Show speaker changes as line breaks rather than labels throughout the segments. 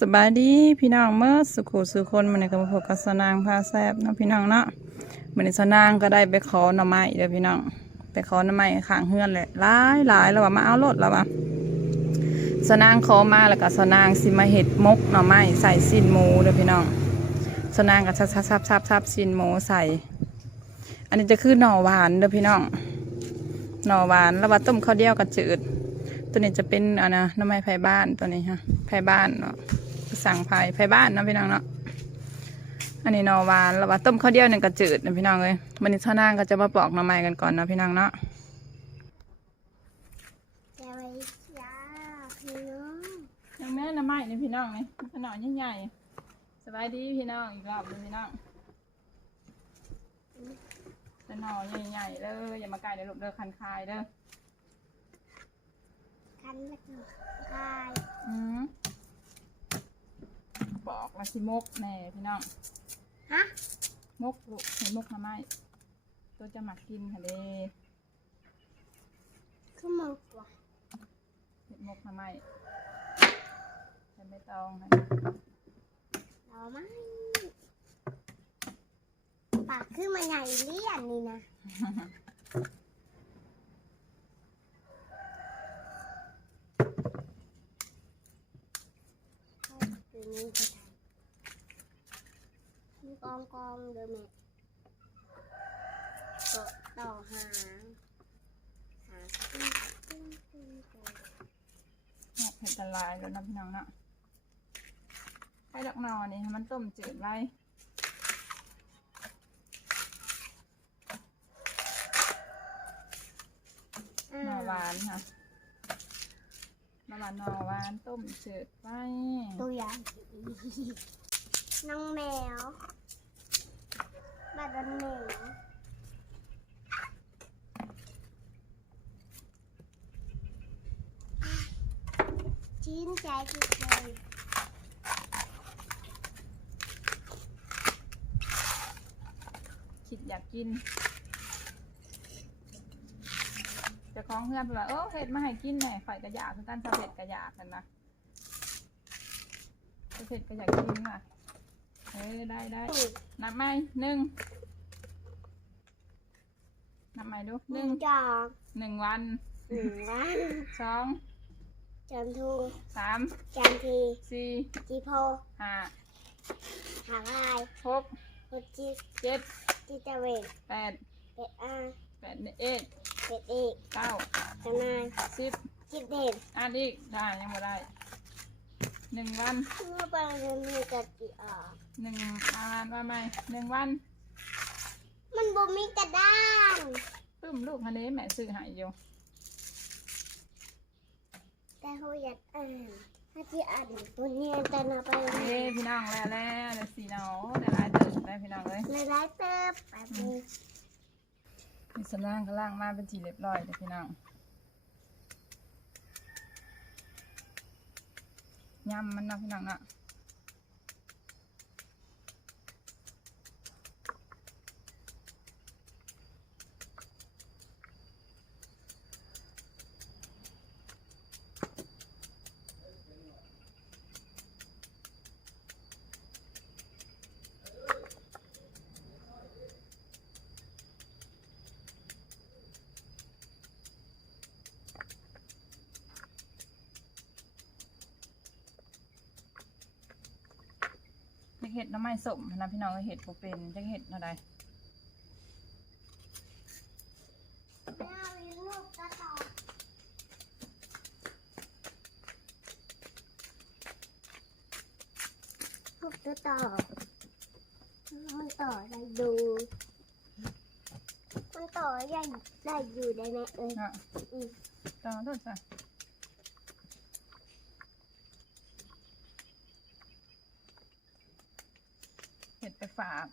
สบายดีพี่น้องเมื่อสุขสุคนมันก็มาพบกับสนางพาแซบเนาะพี่น้องเนาะมันสนางก็ได้ไปขอหน่อไม้เด้อพี่น้อง ไปขอหน่อไม้ข้างเฮือนแหละหลายหลายแล้วว่ามาเอารถแล้วว่าสนางขอมาแล้วก็สนางสิมาเห็ดมกหน่อไม้ใส่สิ้นหมูเด้อพี่น้องสนางก็ซับซับซับซับซับสิ้นหมูใส่ อันนี้จะคือหน่อหวานเด้อพี่น้อง หน่อหวานแล้วว่าต้มข้าวเดียวกับจืด ตัวนี้จะเป็นอะนะหน้ำไม้ไผ่บ้านตัวนี้ฮะไผ่บ้านเนาะ สั่งไผ่ไผ่บ้านเนาะพี่น้องเนาะอันนี้หนอหวานแล้วว่าต้มข้าวเดียวหนึ่งกระจืดนะพี่น้องเลยวันนี้ท่านางก็จะมาปอกหน่อไม้กันก่อนเนาะพี่น้องเนาะ
สวัสดีจ้าพี่น้อง
ยังแม่หน่อไม้นี่พี่น้องนี่ขนาดใหญ่ๆสบายดีพี่น้องอีกรอบหนึงพี่น้องจะหน่อใหญ่ๆเด้ออย่ามาไกลเด้อลูกเด้อคันคายเด้อ
คันละกี่คาย
อืม บอกละสิมกแน่พี่น้อง
ฮะ
มกลูกเห็นมกทำไมตัวจะหมักกินค่ะเด้
ขึ้นมากว่า
เห็ดมกทำไมจะไม่ต้องค่ะ
เราไม่ปากขึ้นมาใหญ่เลี่ยนนี่นะตัวนี้จะทำมี กองกองเดิมแม่กต่อหางหางขึ้นขึ้นขึ้นขึ้น
เห็ดเห็ดละลายแล้วนะพี่น้องเนาะไข่ดอกนอนนี่มันต้มจืดไว้หน่อหวานค่ะ หน่อหวานหน่อหวานต้มจืดไว้
ตัวใหญ่น้องแมวบาดอนแมวชิ้นใจที่เคย
คิดอยากกินเจะคล้า ของเพื่อนเพื่อนว่าเออเห็ดมาให้กินหน่อยข่อยกระยากคือกันชาวเห็ดกระยากกันนะชาวเห็ดกระยากกินว่ะเอ้ยได้ได้
ถูก
นับไหมหนึ่งนับไหมดู
ห
ห
นึ่
นึ่
ง
ง
จอก
หนึ่งวัน
หนึ่งวัน
สอง
จันทู
สาม
จันที
สี่
จีโพ
ห้า
หางลาย
หก
โคจิ
เจ็ด
จิตะเวก
แปด
เป็ดอา
แปดเอ็ด
เป็ดเอก
เก้า
จำนาย
สิบ
จิตเด่น
อ่านอีกได้ยังไม่ได้หนึ่งวัน
เมื่อบางเดือนมีกะจิออก
หนึ่งอ่านว่าไหมหนึ่งวัน
มันบ่มีกระด้าง
ปึ้มลูกฮันนี้แม่ซื้อใหายอยู่
แต่เขาอยากอ่านถ้าที่อ่านตัวเนี้ยจะนาไป
เอ้พี่น้องแล้วแล้วเดี๋ยวสีเนาเดี๋ยวไล่ตื่นได้พี่น้องเลย
เลยได้เติบแบบนี้
มีสล่างก็ล่างมาเป็นทีเรียบร้อยเลยพี่น้องยำมันนะพี่น้องเนาะ เห็ดน้ำไม้สมนะพี่น้องเห็ดโปเป็นจะเห็ดอะไร
แม่มีลูกกระต่ายลูกกระต่ายมันต่อได้ดูมันต่อได้ได้อยู่ได้ไหมเอ้ย
เนาะ
อืม
ต่อต้นซะเห็ดไปฝาก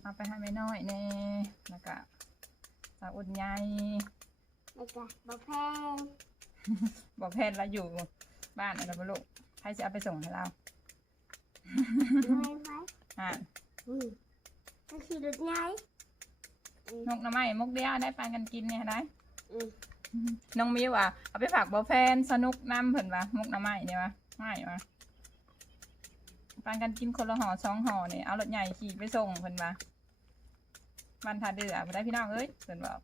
เอาไปให้ไม่น้อยเน่แล้วก็สาวอุ่ นใหญ่
แล้วก็บะแพง
บอกแพทย์เราอยู่บ้านอะไรบ้ลูกใครจะเอาไปส่งให้เรา
ไม่ไหม
อ่า
อืมก็คือรถไงอืม
นกหน้ำไม้มกเดียวได้ปานกันกินเนี่ยได้
อืม
น้องมิวอะเอาไปฝากบอแฟนสนุกน้ำเพิ่นวะมุกน้ำไม้เนี่ยวะไม่วะปานกันกินคนละห่อสองห่อเนี่ยเอารถใหญ่ขี่ไปส่งเพิ่นวะ บ้านทาเดือไปได้พี่น้องเอ้ยเพิ่นบอก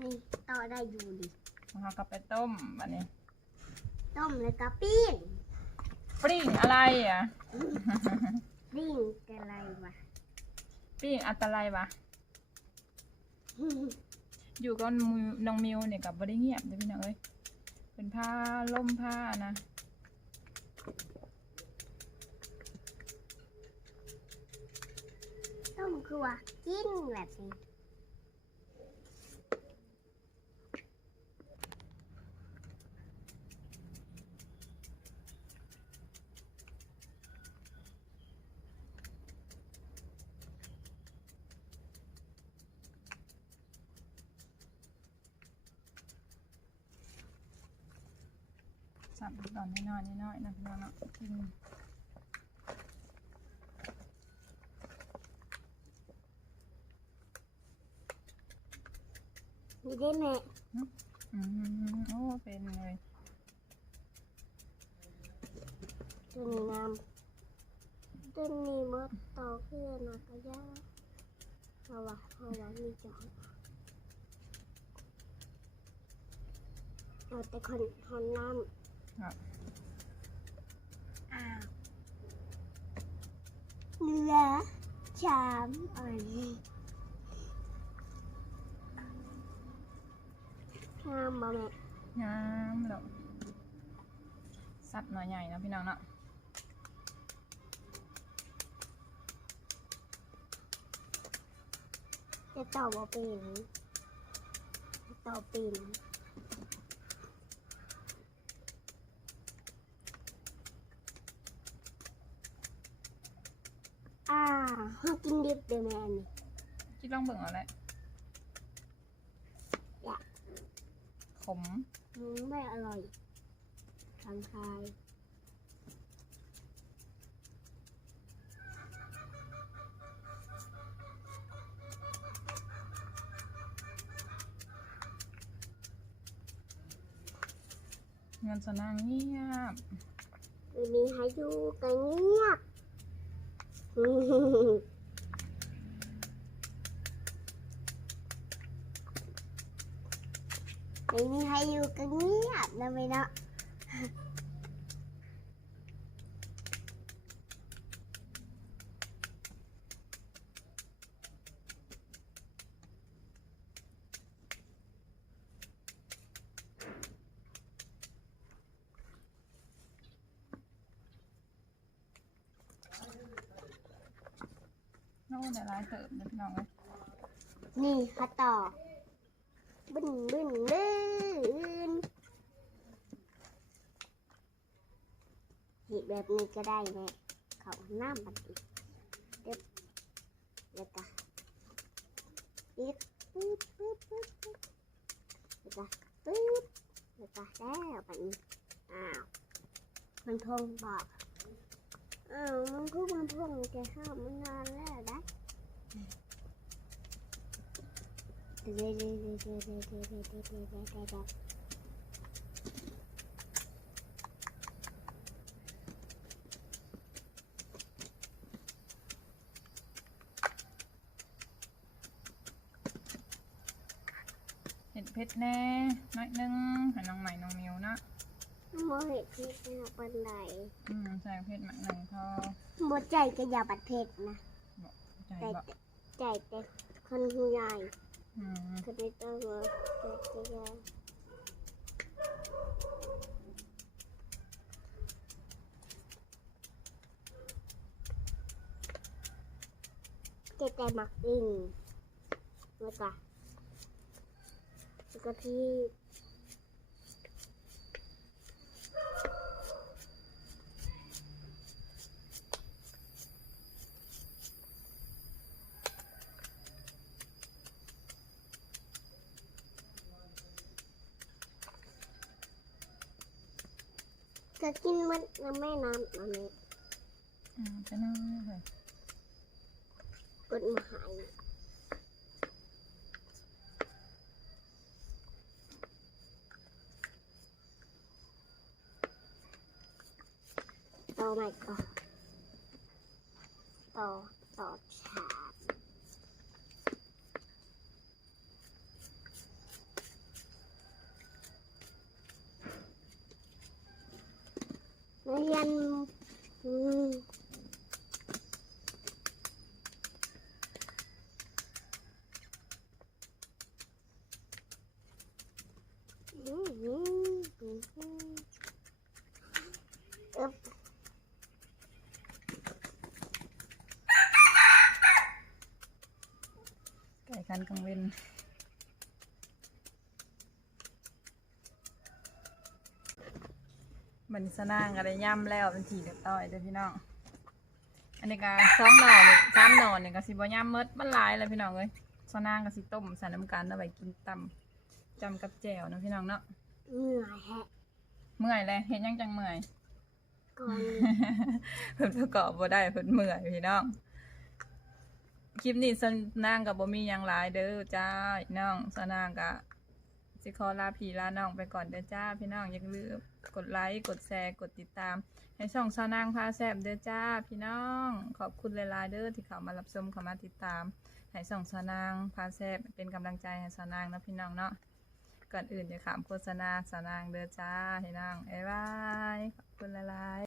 นี่ต่อได้อยู่ดิ
เขากลับไปต้มอันนี้
ต้มแล้วก็ปิ้ง
ปริ้งอะไรอะ
ปิ้งอะไรวะ
ปิ้งอันตรายวะ อยู่กับน้องมิวเนี่ยกับบริเงียบเด้อพี่น้องเอ้ยเป็นผ้าล่มผ้านะ
ต้มคือว่ากินแบบนี้
สับตอนน้อยๆน้อยๆนะพี่น้องเนาะ
มีได้ไหม
อืมโอ้เป็นเลย
ตัวนี้น้ำตัวนี้มดต่อเพื่อนนะก็ยากเพราะว่าเพราะว่ามีจอนเอาแต่คนทอนน้ำ
ครับ
อ้าวเนื้อชามอัน งามบ่แม่
งามแล้วสับหน่อยใหญ่นะพี่น้องเนาะ
จะต่อบ่เป็นจะต่อเป็นอ่าเขากินดิบเดี๋ยวแม่นี่
คิดลองเบิ่งเอาแหละ
อยาก
ขม
อืมไม่อร่อยทางคาย
เงินสนางเงียบ
วันนี้ให้ดูกันเงียบ วันนี้ให้อยู่กันเงียบนะไม่เนาะ
โน่นแต่ร้ายเติบนะพี่น้องเอ้ย
นี่ค่ะต่อ บึ้นบึ้นบึ้นหีบแบบนี้ก็ได้แม่เขาน้ำบัดอีกเด็บแล้วก็อีกปึ๊บปึ๊บปึ๊บปึ๊บแล้วก็ปึ๊บแล้วก็แล้วแบบนี้อ้าวมันพงบอกอ้าวมันก็มันพงจะห้ามมันนานแล้วนะ เห็
ดเพชรแน่น้อยนึงหันน้องใหม่น้องมิวนะ
โมเห็ดเพชรนะปันไหล
อืมใส่เพชรหมักหนึ่งพอ
โมใจก็อย่าบัดเพชรนะ
ใจ
ใจแต่คนใหญ่
Kreditavur,
Kreditavur. Cái cây mặc in. Rồi cả. Cái cây จะกินมันน้ำแม่น้ำน้ำนี้
อ่าจะน่าเลย
กดมาหายต่อใหม่ก่อนต่อต่อช้า ไก่
คันกังเวนมันสนางอะไรย่ำแล้วเป็นทีเรียบร้อยเด้อพี่น้อง อันนี้ก็สองหน่อนี่สามหน่อนี่ยก็สิบ่ย่ำเมดมันหลายเลยพี่น้องเอ้ยสนางก็สิต้มใส่น้ำกันเอาไว้กินตำ จำกับแจ่วเนาะพี่น้องเนาะ
เหนื่อยแฮะ
เมื่อยเลยเห็นยังจังเมื่อย
ก่อน
เพิ่นประกอบบ่ได้เพิ่นเมื่อยพี่น้อง คลิปนี้สนางกับบ่มีหยังหลายเด้อจ้าพี่น้องสนางกะสิขอลาพี่ลาน้องไปก่อนเด้อจ้าพี่น้องอย่าลืมกดไลค์กดแชร์กดติดตาม ให้ช่องสนางพาแซบเด้อจ้าพี่น้อง ขอบคุณหลายๆเด้อที่เข้ามารับชมเข้ามาติดตามให้ช่องสนางพาแซบเป็นกำลังใจให้สนางนะพี่น้องเนาะ ก่อนอื่นจะขามโฆษณาสนางเด้อจ้าให้นางไอ้บายขอบคุณหลาย